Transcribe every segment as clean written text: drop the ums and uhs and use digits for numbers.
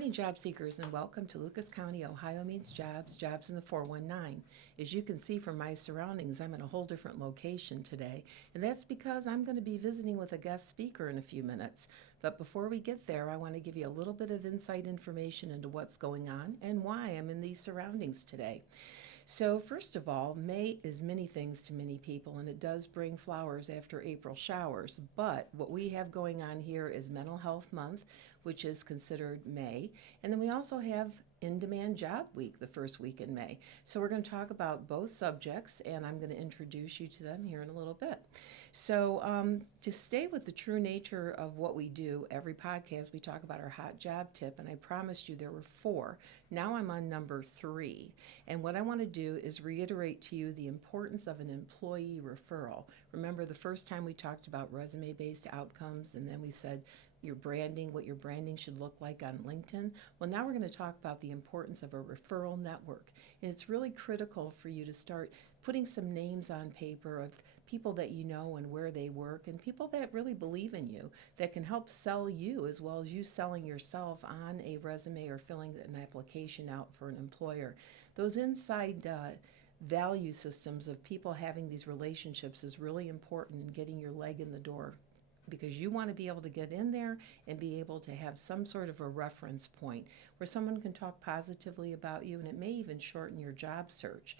morning, job seekers, and welcome to Lucas County, Ohio Means Jobs, Jobs in the 419. As you can see from my surroundings, I'm in a whole different location today, and that's because I'm going to be visiting with a guest speaker in a few minutes. But before we get there, I want to give you a little bit of inside information into what's going on and why I'm in these surroundings today. So first of all, May is many things to many people, and it does bring flowers after April showers. But what we have going on here is Mental Health Month, which is considered May. And then we also have In-Demand Job Week, the first week in May. So we're going to talk about both subjects, and I'm going to introduce you to them here in a little bit. So to stay with the true nature of what we do, every podcast we talk about our hot job tip, and I promised you there were 4. Now I'm on number 3. And what I want to do is reiterate to you the importance of an employee referral. Remember the first time we talked about resume-based outcomes, and then we said your branding, what your branding should look like on LinkedIn. Well, now we're going to talk about the importance of a referral network. And it's really critical for you to start putting some names on paper of people that you know and where they work, and people that really believe in you, that can help sell you as well as you selling yourself on a resume or filling an application out for an employer. Those inside value systems of people having these relationships is really important in getting your leg in the door, because you want to be able to get in there and be able to have some sort of a reference point where someone can talk positively about you, and it may even shorten your job search.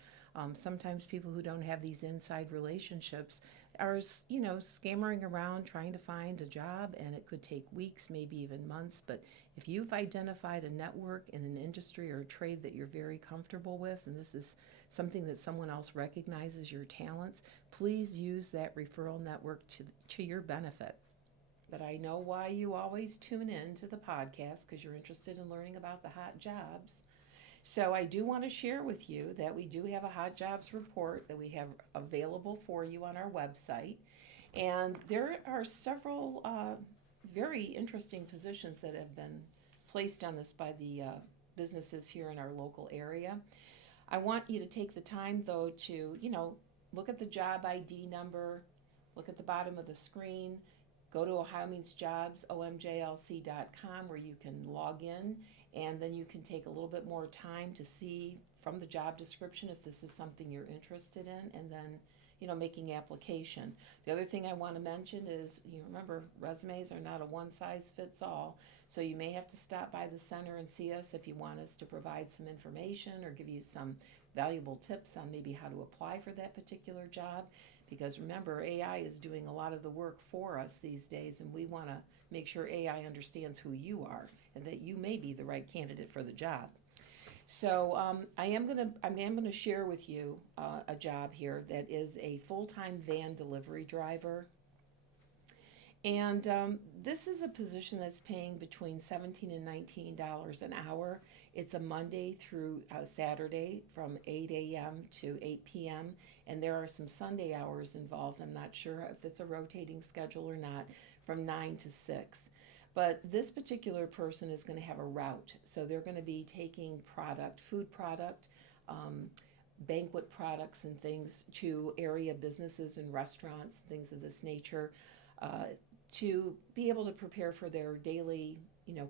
Sometimes people who don't have these inside relationships are, scammering around trying to find a job, and it could take weeks, maybe even months. But if you've identified a network in an industry or a trade that you're very comfortable with, and this is something that someone else recognizes your talents, please use that referral network to your benefit. But I know why you always tune in to the podcast, because you're interested in learning about the hot jobs. So I do want to share with you that we do have a hot jobs report that we have available for you on our website. And there are several very interesting positions that have been placed on this by the businesses here in our local area. I want you to take the time, though, to, look at the job ID number, look at the bottom of the screen, go to Ohio Means Jobs, omjlc.com, where you can log in, and then you can take a little bit more time to see from the job description if this is something you're interested in, and then, making application. The other thing I want to mention is, remember, resumes are not a one-size-fits-all, so you may have to stop by the center and see us if you want us to provide some information or give you some valuable tips on maybe how to apply for that particular job. Because remember, AI is doing a lot of the work for us these days, and we want to make sure AI understands who you are and that you may be the right candidate for the job. So I am gonna share with you a job here that is a full-time van delivery driver. And this is a position that's paying between $17 and $19 an hour. It's a Monday through Saturday from 8 a.m. to 8 p.m. And there are some Sunday hours involved. I'm not sure if it's a rotating schedule or not, from 9 to 6. But this particular person is going to have a route. So they're going to be taking food product, banquet products and things to area businesses and restaurants, things of this nature, to be able to prepare for their daily,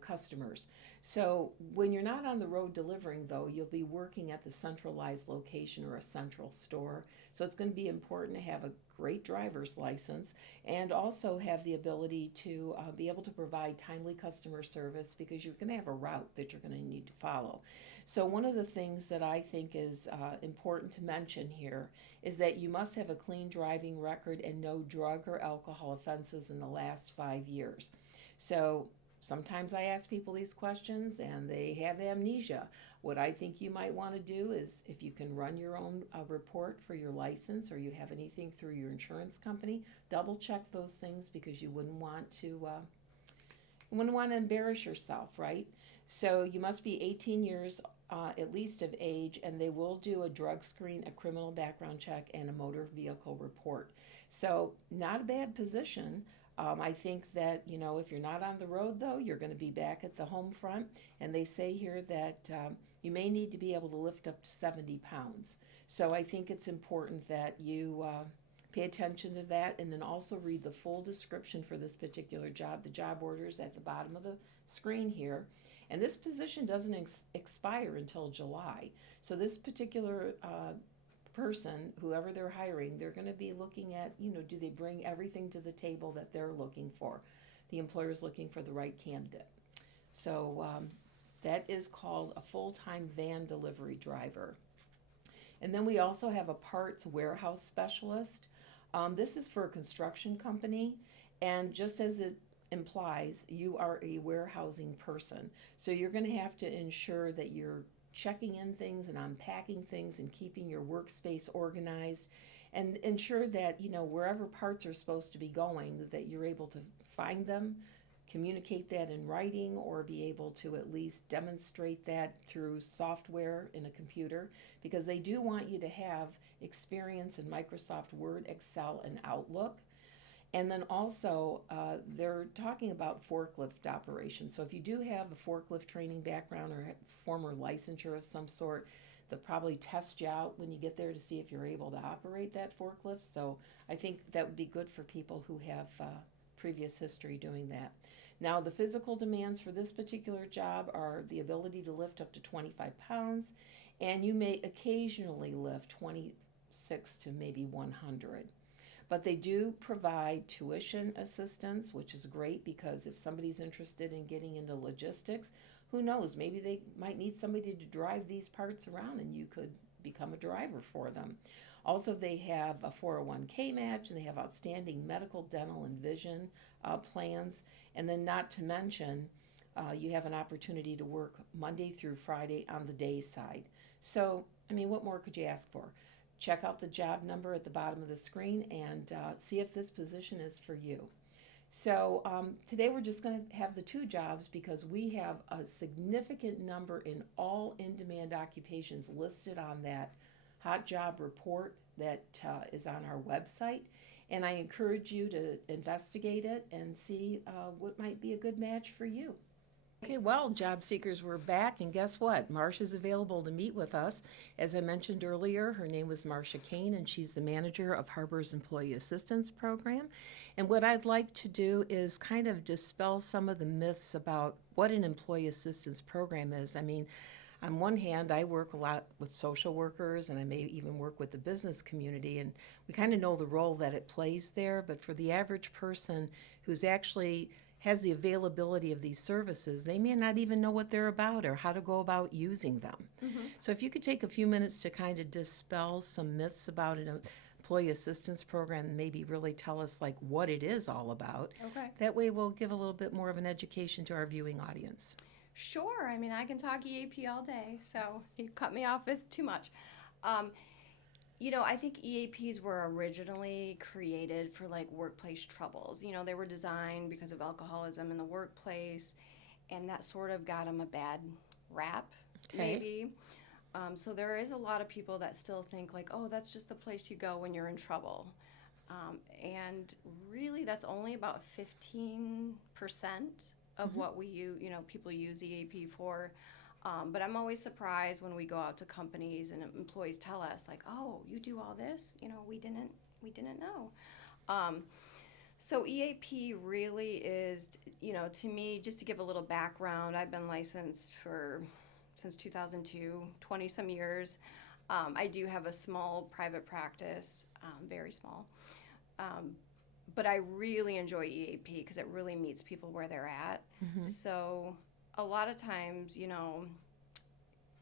customers. So when you're not on the road delivering, though, you'll be working at the centralized location or a central store. So it's going to be important to have a great driver's license and also have the ability to be able to provide timely customer service, because you're going to have a route that you're going to need to follow. So one of the things that I think is important to mention here is that you must have a clean driving record and no drug or alcohol offenses in the last 5 years. So sometimes I ask people these questions and they have amnesia. What I think you might want to do is, if you can run your own report for your license, or you have anything through your insurance company, double check those things, because you wouldn't want to embarrass yourself, right? So you must be 18 years at least of age, and they will do a drug screen, a criminal background check, and a motor vehicle report. So not a bad position. I think that, if you're not on the road, though, you're going to be back at the home front. And they say here that you may need to be able to lift up to 70 pounds. So I think it's important that you pay attention to that, and then also read the full description for this particular job. The job order is at the bottom of the screen here. And this position doesn't expire until July. So this particular person, whoever they're hiring, they're going to be looking at, do they bring everything to the table that they're looking for? The employer's looking for the right candidate. So that is called a full-time van delivery driver. And then we also have a parts warehouse specialist. This is for a construction company, and just as it implies, you are a warehousing person. So you're going to have to ensure that you're checking in things and unpacking things and keeping your workspace organized, and ensure that, wherever parts are supposed to be going, that you're able to find them, communicate that in writing, or be able to at least demonstrate that through software in a computer, because they do want you to have experience in Microsoft Word, Excel, and Outlook. And then also, they're talking about forklift operations. So if you do have a forklift training background or former licensure of some sort, they'll probably test you out when you get there to see if you're able to operate that forklift. So I think that would be good for people who have previous history doing that. Now, the physical demands for this particular job are the ability to lift up to 25 pounds, and you may occasionally lift 26 to maybe 100. But they do provide tuition assistance, which is great, because if somebody's interested in getting into logistics, who knows, maybe they might need somebody to drive these parts around and you could become a driver for them. Also, they have a 401k match, and they have outstanding medical, dental, and vision plans. And then not to mention, you have an opportunity to work Monday through Friday on the day side. So, what more could you ask for? Check out the job number at the bottom of the screen and see if this position is for you. So today we're just going to have the two jobs because we have a significant number in all in-demand occupations listed on that hot job report that is on our website. And I encourage you to investigate it and see what might be a good match for you. Okay, well, job seekers, we're back, and guess what? Marcia's available to meet with us. As I mentioned earlier, her name was Marcia Kane, and she's the manager of Harbor's Employee Assistance Program. And what I'd like to do is kind of dispel some of the myths about what an employee assistance program is. On one hand, I work a lot with social workers, and I may even work with the business community, and we kind of know the role that it plays there. But for the average person who's actually has the availability of these services, they may not even know what they're about or how to go about using them. Mm-hmm. So if you could take a few minutes to kind of dispel some myths about an employee assistance program and maybe really tell us like what it is all about. Okay. That way we'll give a little bit more of an education to our viewing audience. Sure. I can talk EAP all day, so you cut me off, it's too much. I think EAPs were originally created for like workplace troubles. They were designed because of alcoholism in the workplace, and that sort of got them a bad rap, maybe. So there is a lot of people that still think like, oh, that's just the place you go when you're in trouble. And really, that's only about 15% of what we use, people use EAP for. But I'm always surprised when we go out to companies and employees tell us like, oh, you do all this? We didn't know. So EAP really is, to me, just to give a little background, I've been licensed since 2002, 20 some years. I do have a small private practice, very small. But I really enjoy EAP because it really meets people where they're at. Mm-hmm. So a lot of times,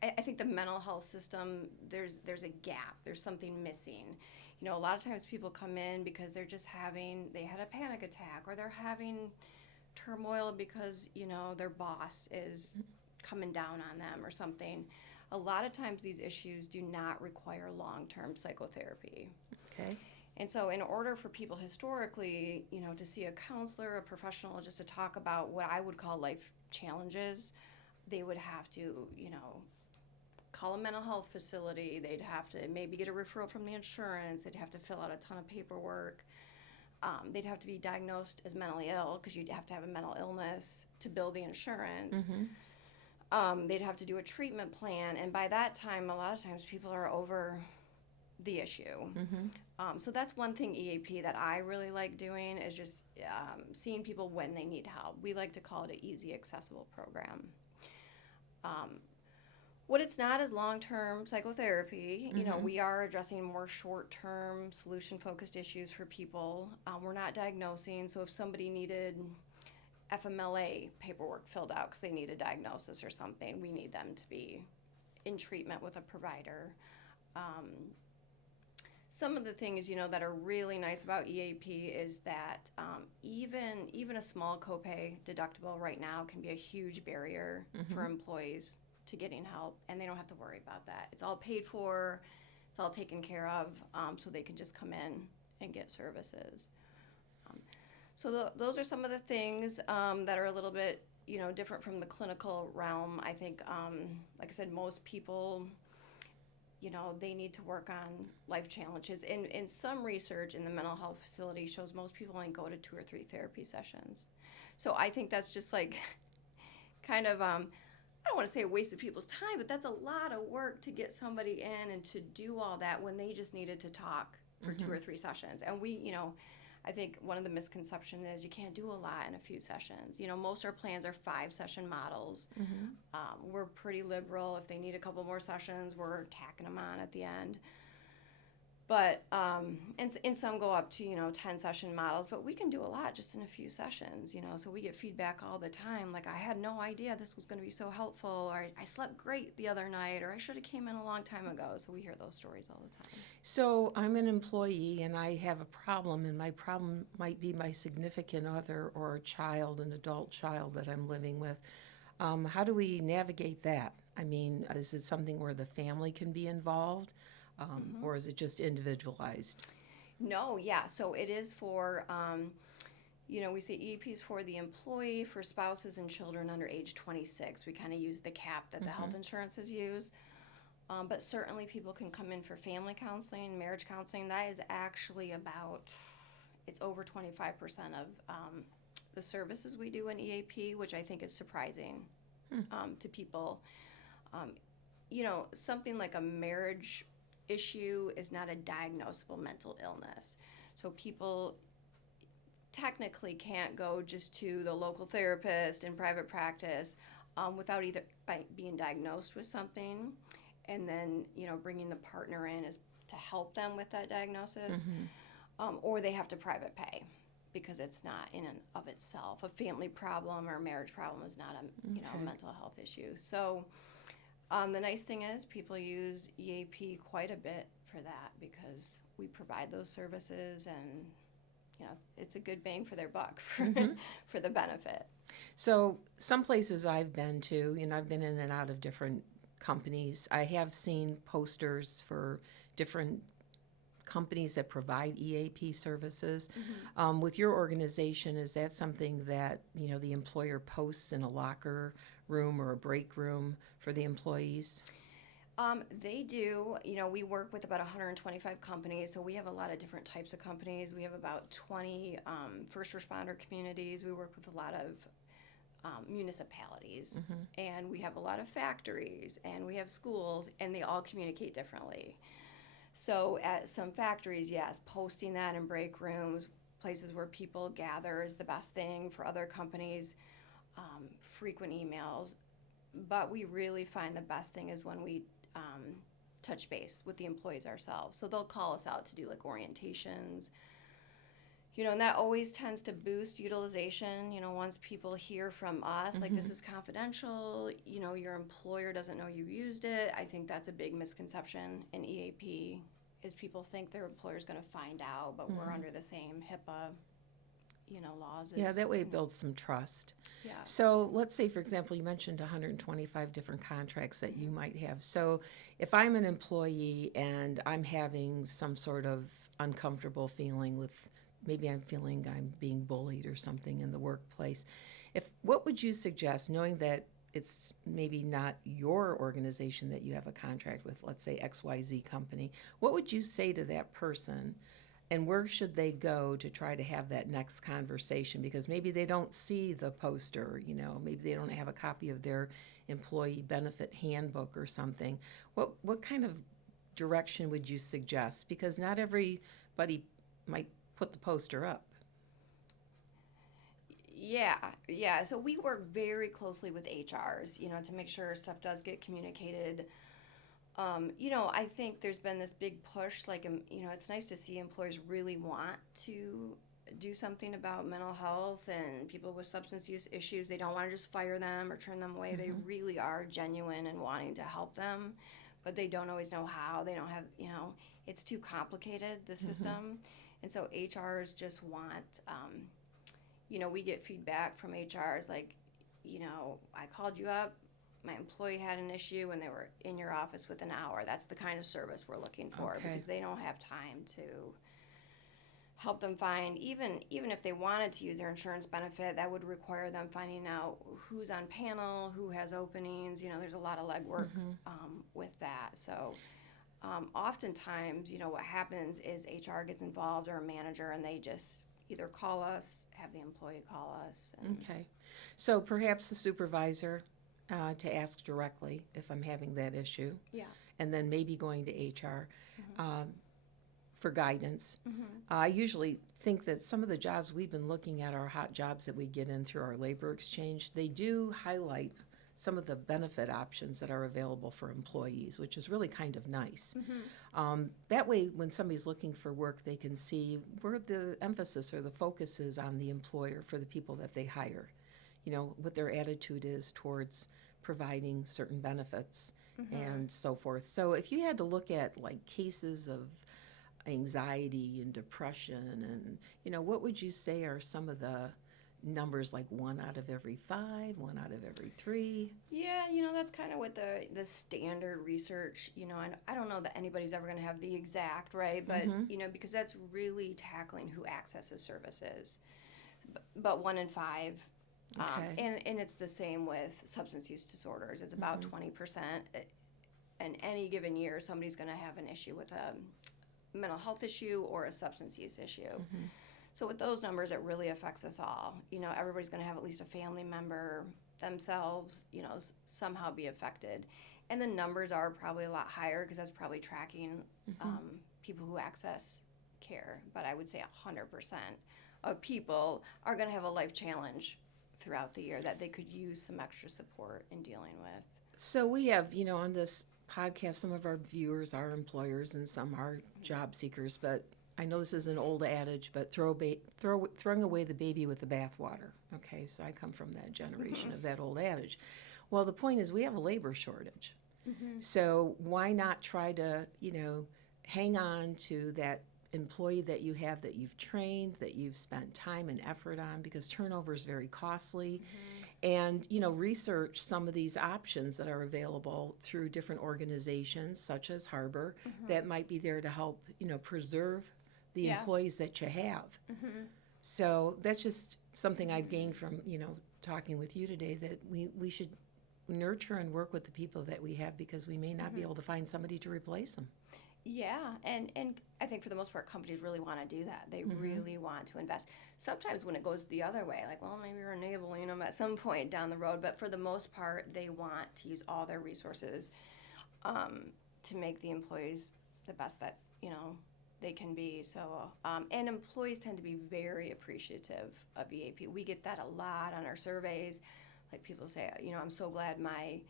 I think the mental health system, there's a gap. There's something missing. A lot of times people come in because they had a panic attack, or they're having turmoil because, their boss is coming down on them or something. A lot of times these issues do not require long-term psychotherapy. Okay. And so in order for people historically, to see a counselor, a professional, just to talk about what I would call life challenges, they would have to, call a mental health facility. They'd have to maybe get a referral from the insurance. They'd have to fill out a ton of paperwork. They'd have to be diagnosed as mentally ill because you'd have to have a mental illness to bill the insurance. Mm-hmm. They'd have to do a treatment plan. And by that time, a lot of times people are over the issue. Mm-hmm. So that's one thing EAP that I really like doing is just seeing people when they need help. We like to call it an easy, accessible program. What it's not is long-term psychotherapy. You know, we are addressing more short-term, solution-focused issues for people. We're not diagnosing, so if somebody needed FMLA paperwork filled out because they need a diagnosis or something, we need them to be in treatment with a provider. Some of the things, you know, that are really nice about EAP is that even a small copay deductible right now can be a huge barrier for employees to getting help, and they don't have to worry about that. It's all paid for, it's all taken care of, so they can just come in and get services. So those are some of the things that are a little bit, you know, different from the clinical realm. I think, like I said, most people, you know, they need to work on life challenges. And some research in the mental health facility shows most people only go to 2 or 3 therapy sessions. So I think that's just like kind of, I don't want to say a waste of people's time, but that's a lot of work to get somebody in and to do all that when they just needed to talk for 2 or 3 sessions. And we, you know, I think one of the misconceptions is you can't do a lot in a few sessions. You know, most of our plans are 5-session models. We're pretty liberal. If they need a couple more sessions, we're tacking them on at the end. But, and some go up to, you know, 10-session models, but we can do a lot just in a few sessions, you know, so we get feedback all the time, like, I had no idea this was going to be so helpful, or I slept great the other night, or I should have came in a long time ago, so we hear those stories all the time. So I'm an employee and I have a problem, and my problem might be my significant other or a child, an adult child that I'm living with. How do we navigate that? I mean, is it something where the family can be involved? Or is it just individualized? No, yeah. So it is for, you know, we say EAPs for the employee, for spouses and children under age 26. We kind of use the cap that the health insurances use. But certainly people can come in for family counseling, marriage counseling. That is actually about, it's over 25% of the services we do in EAP, which I think is surprising to people. You know, something like a marriage issue is not a diagnosable mental illness. So people technically can't go just to the local therapist in private practice without either being diagnosed with something, and then, you know, bringing the partner in is to help them with that diagnosis, or they have to private pay because it's not in and of itself a family problem or a marriage problem is not a, you know, a mental health issue. So the nice thing is people use EAP quite a bit for that because we provide those services, and, you know, it's a good bang for their buck for the benefit. So some places I've been to, you know, I've been in and out of different companies. I have seen posters for different companies that provide EAP services. With your organization, is that something that, you know, the employer posts in a locker room or a break room for the employees? They do. You know, we work with about 125 companies, so we have a lot of different types of companies. We have about 20 first responder communities. We work with a lot of municipalities, and we have a lot of factories, and we have schools, and they all communicate differently. So at some factories, yes, posting that in break rooms, places where people gather is the best thing. For other companies, frequent emails. But we really find the best thing is when we touch base with the employees ourselves. So they'll call us out to do like orientations, you know, and that always tends to boost utilization. You know, once people hear from us, like, this is confidential, you know, your employer doesn't know you used it. I think that's a big misconception in EAP, is people think their employer's going to find out, but we're under the same HIPAA, you know, laws. Yeah, that way it builds some trust. Yeah. So let's say, for example, you mentioned 125 different contracts that you might have. So if I'm an employee and I'm having some sort of uncomfortable feeling with, maybe I'm feeling I'm being bullied or something in the workplace, what would you suggest, knowing that it's maybe not your organization that you have a contract with, let's say XYZ company, what would you say to that person? And where should they go to try to have that next conversation? Because maybe they don't see the poster, you know, maybe they don't have a copy of their employee benefit handbook or something. What kind of direction would you suggest? Because not everybody might put the poster up. Yeah. So we work very closely with HRs, to make sure stuff does get communicated. I think there's been this big push, like, it's nice to see employers really want to do something about mental health and people with substance use issues. They don't want to just fire them or turn them away. They really are genuine and wanting to help them, but they don't always know how. They don't have, it's too complicated, the system. And so HRs just want, we get feedback from HRs like, I called you up, my employee had an issue and they were in your office within an hour. That's the kind of service we're looking for, because they don't have time to help them find, even if they wanted to use their insurance benefit, that would require them finding out who's on panel, who has openings. There's a lot of legwork with that. So oftentimes, what happens is HR gets involved, or a manager, and they just either call us, have the employee call us. Okay. So perhaps the supervisor to ask directly if I'm having that issue. Yeah. And then maybe going to HR for guidance. I usually think that some of the jobs we've been looking at are hot jobs that we get in through our labor exchange. They do highlight some of the benefit options that are available for employees, which is really kind of nice. That way, when somebody's looking for work, they can see where the emphasis or the focus is on the employer for the people that they hire. What their attitude is towards providing certain benefits and so forth. So if you had to look at like cases of anxiety and depression and, what would you say are some of the numbers, like 1 out of every 5, 1 out of every 3? Yeah, that's kind of what the standard research, and I don't know that anybody's ever going to have the exact, right? But, because that's really tackling who accesses services. But 1 in 5. Okay. And it's the same with substance use disorders. It's about 20%. In any given year, somebody's going to have an issue with a mental health issue or a substance use issue. So with those numbers, it really affects us all. Everybody's going to have at least a family member themselves, somehow be affected. And the numbers are probably a lot higher because that's probably tracking people who access care. But I would say 100% of people are going to have a life challenge throughout the year that they could use some extra support in dealing with. So we have, on this podcast, some of our viewers are employers and some are job seekers, but I know this is an old adage, but throwing away the baby with the bathwater. Okay, so I come from that generation of that old adage. Well, the point is we have a labor shortage. So why not try to, hang on to that employee that you have, that you've trained, that you've spent time and effort on, because turnover is very costly. And, research some of these options that are available through different organizations such as Harbor that might be there to help, preserve the employees that you have. So that's just something I've gained from, talking with you today, that we should nurture and work with the people that we have, because we may not be able to find somebody to replace them. Yeah, and I think for the most part, companies really want to do that. They really want to invest. Sometimes when it goes the other way, like, well, maybe you're enabling them at some point down the road, but for the most part, they want to use all their resources to make the employees the best that, they can be. So, and employees tend to be very appreciative of EAP. We get that a lot on our surveys. Like, people say, I'm so glad my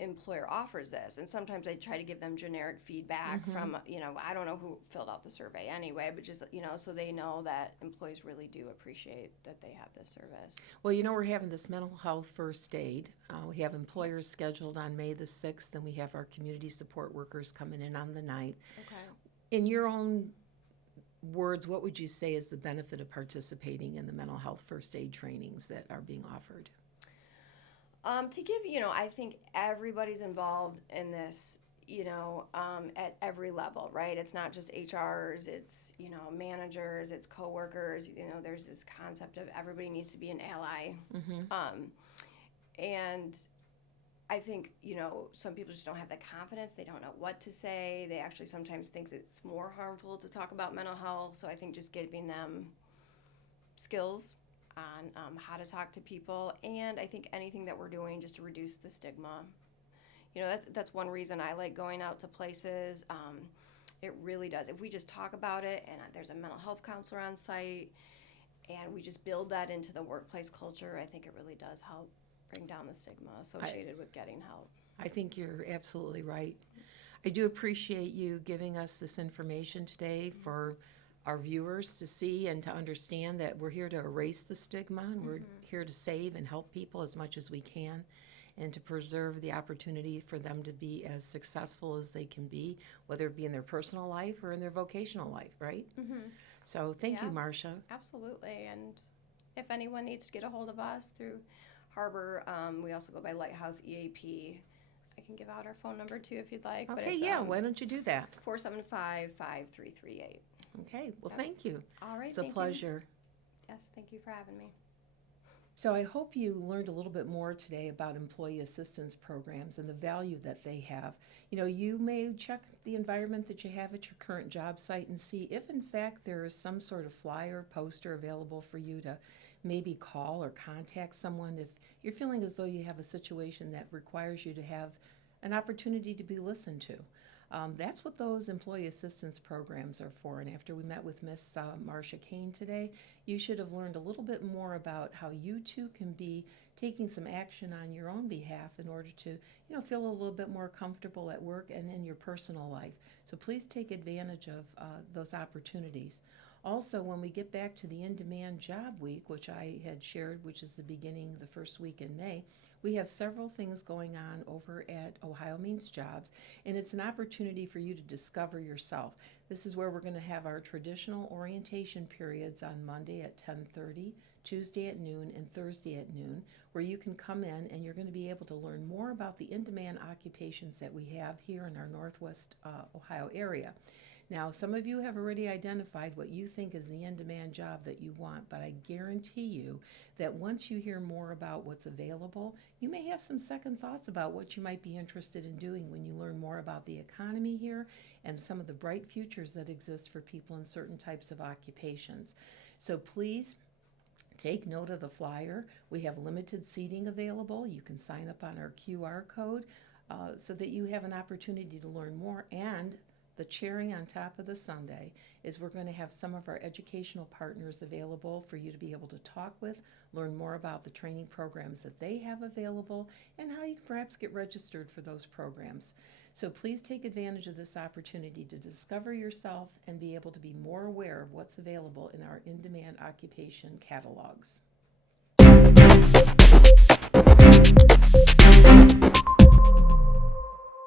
employer offers this. And sometimes I try to give them generic feedback from, I don't know who filled out the survey anyway, but just, so they know that employees really do appreciate that they have this service. Well, we're having this mental health first aid. We have employers scheduled on May the 6th, and we have our community support workers coming in on the 9th. Okay. In your own words, what would you say is the benefit of participating in the mental health first aid trainings that are being offered? To give, I think everybody's involved in this, at every level, right? It's not just HRs, it's, managers, it's coworkers. There's this concept of everybody needs to be an ally. And I think, some people just don't have the confidence. They don't know what to say. They actually sometimes think it's more harmful to talk about mental health. So I think just giving them skills on how to talk to people, and I think anything that we're doing just to reduce the stigma. That's one reason I like going out to places. It really does. If we just talk about it, and there's a mental health counselor on site, and we just build that into the workplace culture, I think it really does help bring down the stigma associated with getting help. I think you're absolutely right. I do appreciate you giving us this information today for our viewers to see and to understand that we're here to erase the stigma, and we're here to save and help people as much as we can, and to preserve the opportunity for them to be as successful as they can be, whether it be in their personal life or in their vocational life, right? So thank you, Marcia. Absolutely. And if anyone needs to get a hold of us through Harbor, we also go by Lighthouse EAP. I can give out our phone number too if you'd like. Okay, but it's, yeah, why don't you do that? 475-5338. Okay, well, thank you. All right. It's a thank pleasure. You. Yes, thank you for having me. So I hope you learned a little bit more today about employee assistance programs and the value that they have. You know, you may check the environment that you have at your current job site and see if in fact there is some sort of flyer, poster available for you to maybe call or contact someone if you're feeling as though you have a situation that requires you to have an opportunity to be listened to. That's what those employee assistance programs are for. And after we met with Miss Marcia Kane today, you should have learned a little bit more about how you too can be taking some action on your own behalf in order to, you know, feel a little bit more comfortable at work and in your personal life. So please take advantage of those opportunities. Also, when we get back to the In-Demand Job Week, which I had shared, which is the first week in May, we have several things going on over at Ohio Means Jobs, and it's an opportunity for you to discover yourself. This is where we're going to have our traditional orientation periods on Monday at 10:30, Tuesday at noon, and Thursday at noon, where you can come in and you're going to be able to learn more about the in-demand occupations that we have here in our Northwest Ohio area. Now, some of you have already identified what you think is the in-demand job that you want, but I guarantee you that once you hear more about what's available, you may have some second thoughts about what you might be interested in doing when you learn more about the economy here and some of the bright futures that exist for people in certain types of occupations. So please take note of the flyer. We have limited seating available. You can sign up on our QR code so that you have an opportunity to learn more. And the cherry on top of the sundae is we're going to have some of our educational partners available for you to be able to talk with, learn more about the training programs that they have available, and how you can perhaps get registered for those programs. So please take advantage of this opportunity to discover yourself and be able to be more aware of what's available in our in-demand occupation catalogs.